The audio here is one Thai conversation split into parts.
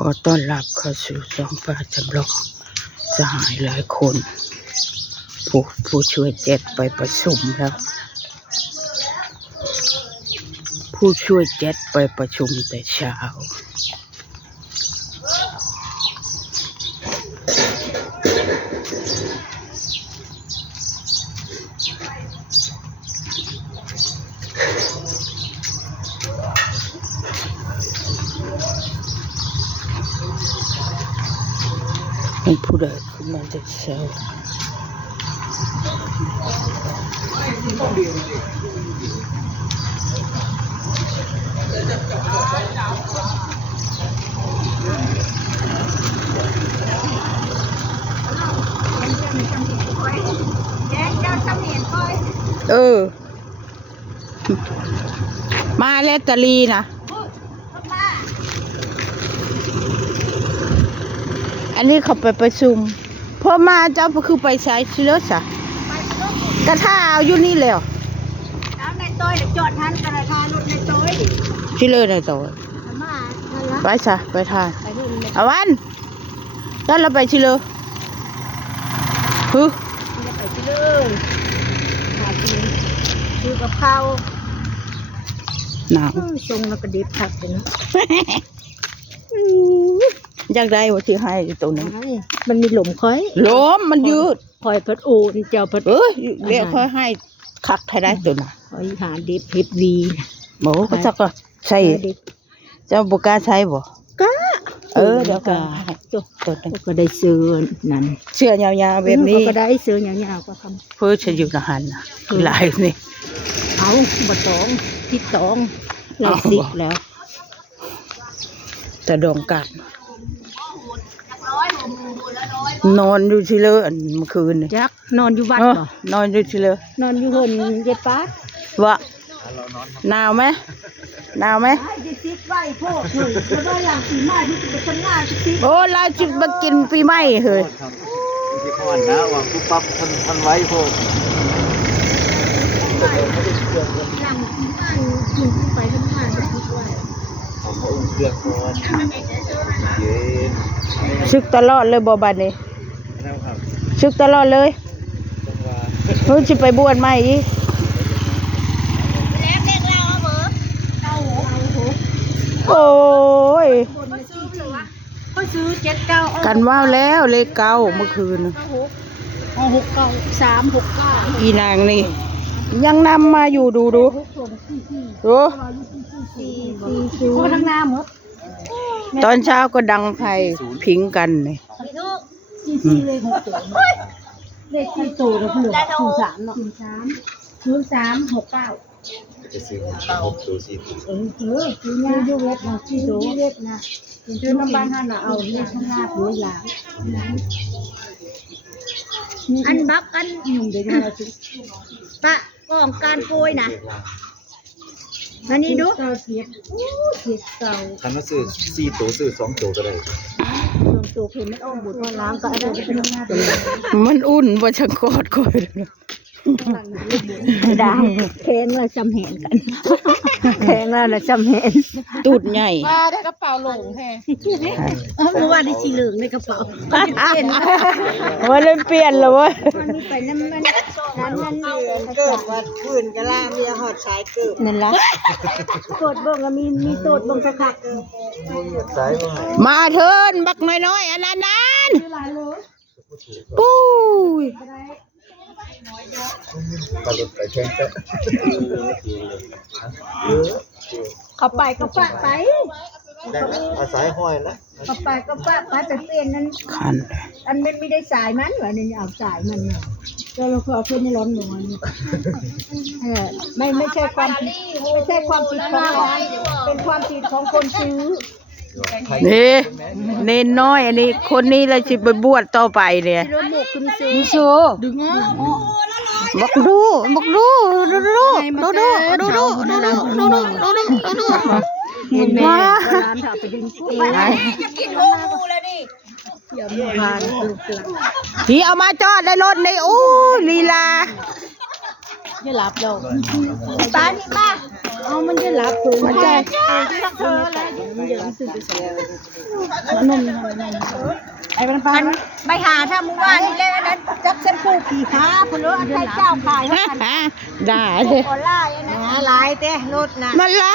ขอต้อนรับเข้าสู่สองฟ้าจำลองสหายหลายคนผู้ช่วยเจ็ดไปประชุมแล้วผู้ช่วยเจ็ดไปประชุมแต่เช้าผู้ใดขึ้นมาแต่เช้ามาแล้วตะลีนะอันนี้เขาไปประชุมพอมาเจ้าคือไปใช้ชิลสะกระท่าเอาอยู่นี่แล้วแล้วในโต้ยจอดทันกระทารถในโต้ยชิลในโต้ยไปซะไปทานเอาวันตอนเราไปชิลฮึไปชิลเลยหากินซื้อกับข้าวหนาวทรงแล้วก็ดิบผักเลยนะอยากได้ว่าที่ให้ตัวนั้นมันมีหลุมค่อยล้มมันยืดคอยพัดอูนเจ้าพัดเลี้ยค่อยให้คักให้ได้ตัวน่ะคอยหาดิบพิบดีหมูก็จะก็ใช่เจ้าบุกล้าใช้บ่กล้าเดี๋ยวก็ตัวก็ได้ซื้อนั่นเสื้อยาวๆแบบนี้ก็ได้ซื้อยาวๆก็ทำเพื่อจะอยู่ในหันหลายนี่เอาบัด2ที่2หลายสิบแล้วแต่ดองกัดนอนอยู่ที่เลยอันเมื่อคืนจักนอนอยู่บ้านเหรอนอนอยู่ที่เลยนอนอยู่คนเย็ดป้าวะหนาวไหมโอ้เราจิบมากินปีใหม่เฮ้ยที่พ่อนนะว่าปุ๊บปั๊บทันไว้พวกไปทำงานทุกวันเขาอุ้มเครื่องก่อนเย็นซึกตลอดเลยบ่บัดนี้ซึกตลอดเลยเพิ่งจะไปบวชใหม่อีกโอ้ยเขาซื้อ79กันว่าแล้วเลขเก้าเมื่อคืน369อีนางนี่ยังนำมาอยู่ดูก็ทั้งน้ำหมดตอนเช้าก็ดังไฟพิงกันเลยเลขที่โตแล้วเหลือ03เนาะ0369จะซื้อ6ตัว4ซื้อยาอยู่เวทนะซื้อเวทนะซื้อน้ำบ้านท่านเอาเลขข้างหน้าหัวหลางอันบักอันหนุ่มเดี๋ยวมาซื้อปะกองการโกยนะอันนี้ดูเสียเก่าคันว่าซื้อ4ตัวซื้อ2ตัวก็ได้2ตัวเพิ่นไม่อ้อมบุญว่าล้างก็ได้เป็นหน้ามันอุ่นบ่ชังกอดก่อยดาวแข็งแล้วจำเห็นกันแข็งแล้วนะจำเห็นตูดใหญ่มาได้กระเป๋าหลงแท้เมื่อวานได้สีเหลืองในกระเป๋าวันเล่นเปลี่ยนเลยเว้ยมันมีไปน้ำมันเกิดว่าพื้นกะลาเมียหอดสายเกิดนั่นละโตดบ่งก็มีโตดบ่งคักมาเถินบักน้อยๆอันนั้นปุ้ยปลาหลุดไปแข่งกันเขาไปก็ปะไปอาศัยห้อยแล้วเขาไปก็ปะไปไปเปลี่ยนนั้นคันอันมันไม่ได้สายมันเหรอเนี่ยเอาสายมันเนี่ยเราเอาเพื่อนในร้อนหน่อยไม่ใช่ความผิดของเราเป็นความผิดของคนซื้อนี่เน้นน้อยอันนี้คนนี้เลยจิไปบวชต่อไปเนี่ยนี่โชดึงบอกดูมาที่เอามาจอดในรถในลีลาไม่หลับเราตานี่มา เอามันจะรับตัวมันจะเธออะไรมันเยอะมันซื้อไปใส่มันนมไอ้มันปันไปหาถ้ามึงว่านี่แหละนั้นจับเส้นผู้ขี่ขาพลอันใช้เจ้าขายให้กัน ได้เลย ออนไลน์นะหลายเต้รถนะ มันละ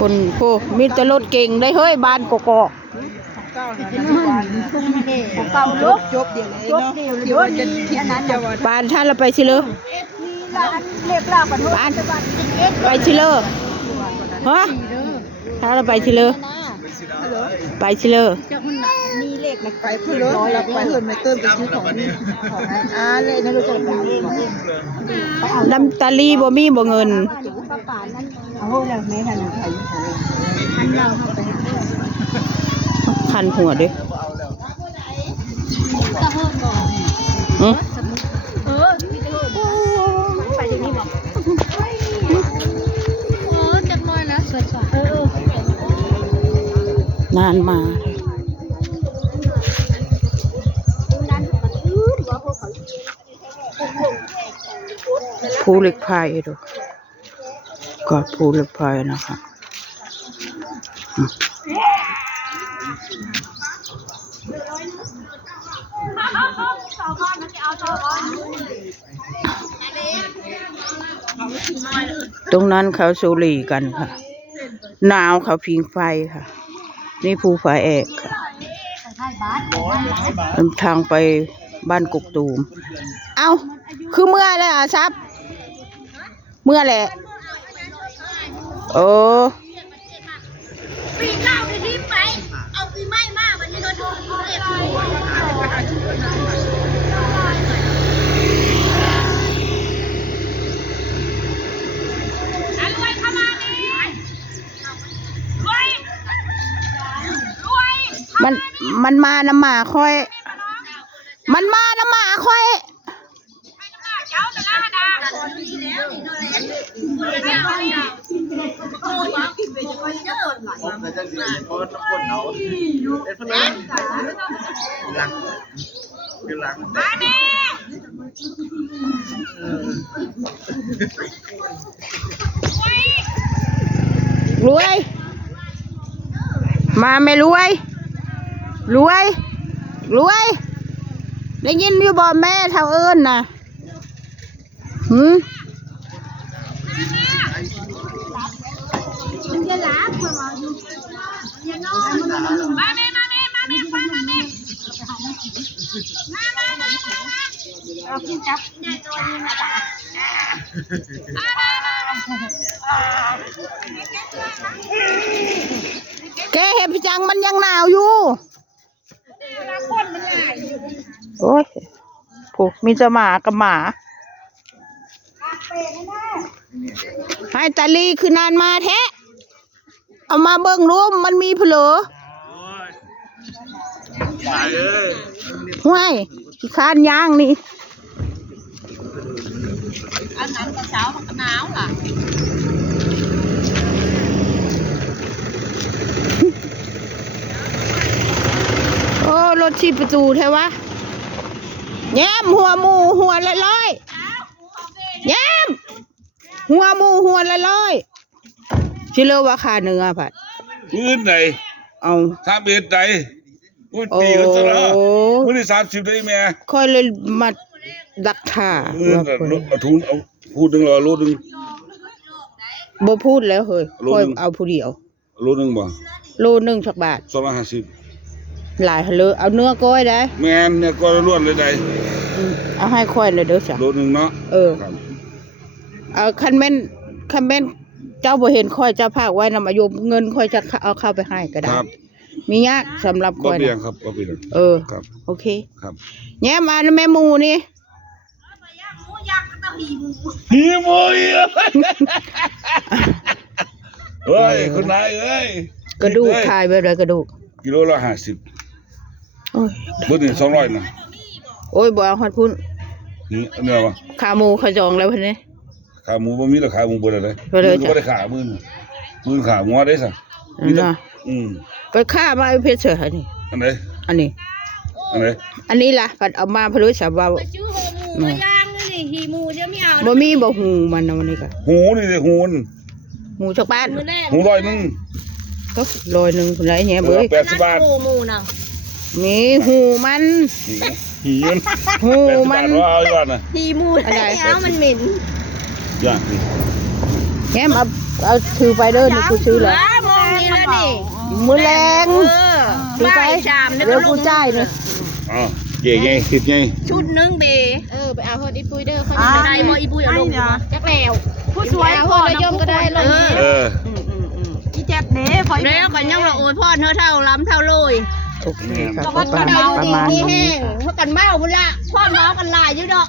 คนโอ้มีแต่รถเก่งได้เฮ้ยบ้านกอก เก่าลุกจบเดียวเลยจบเดียวเลยเดี๋ยวนี้อันนั้น ๆบ้านท่านเราไปชิเลอ นี่ละอันเรียกลาบกันทุกอัน ไปชิเลอฮะถ้าเราไปชิเลอไปชิเลอ มีเลขนะ ไปพื้นรถเราไปพื้นไม่เติมไปซื้อของเลยนะลูกจะไป น้ำตาลีบ่มีบ่เงิน ป้าป่านั้นเอาแล้วแม่ทันใครทันเราเข้าไป คันหัวด้วยอืม ไปอย่างนี้บอกจักน้อยนะสวยๆ นานมาภูเหล็กไฟดูกอดภูเหล็กไฟนะคะตรงนั้นเขาสูรีกันค่ะหนาวเขาพิงไฟค่ะนี่ภูฝาแอกค่ะทางไปบ้านกกตูมเอ้าคือเมื่อเลยอ่ะซับเมื่อแหละโอ้ ปีเล่าไปรีบไปเอาปีใหม่มาวันนี้เราโดนเขาเรียกรวยเข้ามาดิรวย มันมาน้ำหมาค่อยมันมาน้ำหมาค่อยเจ้าแต่ละดานี่แล้วนี่เลยรวยมาไม่รวยได้ยินอยู่บ่แม่เท่าเอิญน่ะหืม มันจะล้างมาอยู่อย่านอนมาแม่เราขึ้นจับใหญ่ตัวนี้มาจ้ะแกเห็นพี่จังมันยังหนาวอยู่โอ้ยผูกมีจะหมากับหมาให้ตาลีคือนานมาแท้เอามาเบิ่งรูมมันมีเผลอห้วยขี้คานย่างนี่อันนั้นก็เช้ามันก็หนาวล่ะโอ้รถชีประตูแท้วะแย้มหัวหมูหัวละร้อยแย้มหัวหมูหัวละร้อยชิเลว่าค่าเนื้อผัด พื้นไหน เอา ถ้าเบ็ดไหนพูดตีกันซะแล้วพื้นที่30ได้แม่ ค่อยเลยมาดักท่า พื้น ว่า แต่ คน เอาทุนเอาพูดหนึ่งรอรู้หนึ่ง บ่พูดแล้วเฮ้ย โล ค่อย นึง เอาผู้เดียว รู้หนึ่งบ่ โลนึงสักบาท 250 หลายเลยเอาเนื้อก้อยได้ แม่นเนี่ยก็ล้วนเลยได้ เอาให้ค่อยเลยเด้อจ้ะ โลนึงเนาะ เออ ครับ เอาคันแม่นเจ้าบ่เห็นค่อยเจ้าพากไว้นำอายุเงินค่อยจะเอาเข้าไปให้ก็ได้ ครับ มียากสำหรับ บ่ ค่อย เปลี่ยน นะครับ บ่เปลี่ยน เออ ครับ โอเค ครับ แง่มาแม่หมูนี่ ฮีโมยเฮ้ยคุณนายเอ้ย กระดูกขายแบบไรกระดูก กิโลละ50 โอ้ย มื้อนี้200นะ โอ้ยบ่เอาฮอดพุ่น นี่อันเนี้ยว่ะ ขาหมูเขาจองแล้วเพิ่นนี่ ขาหมูบ่มีแล้วขาหมูเบิดเลย บ่เลยจ้ะ บ่ได้ขามื้อขาหมูได้ซะมีแต่ น่ะ อืม ไปฆ่ามาไอ้เพชรเฉยนี่ อันไหน อันนี้ อันไหน อันนี้ล่ะปัดเอามาเพนเลยสาบว่า ชื่อหัวหมูย่างนี่ ฮีมูจะไม่เอา บ่มีบ่หูมันนะวันนี้ก็ หูนี่สิหูน หูชกบ้าน มือแรก หูร้อยหนึง ก็100พุ่นไรแหน่เบ้ย 80 บาท มูน่ะ มีหูมัน หีมัน หู 80 มั บาน ทว่าเอาอีกว่าน่ะ ฮีมูแล้วมันเหม็น อย่างนี้ แง้มเอาถือไปเด้อนี่กูซื้อแล้ว มองนี่แล้วนี่ มื้อแรง ถือไป บ่ายสามนี่ เดี๋ ก็ ยว ล กู ง จ่ายนี่ อ๋อเก๋ไงคิดไง ชุดนึงเบ ไปเอาเฮดอีปุยเด้อเขา ได้บ่อีปุ้ยเอาลง จักแล้ว ผู้สวย เอา พ่อ เฮดย่อมก็ได้ลง เออ อีแจ๊บเด้พอแล้วก็ยังว่าโอ้ยพ่อเธอเท่าล้ำเท่าเลย โอเคครับประมาณนี้ แห้งเพราะกันเมาพุ่นละพ่อเมากันหลายอยู่ดอก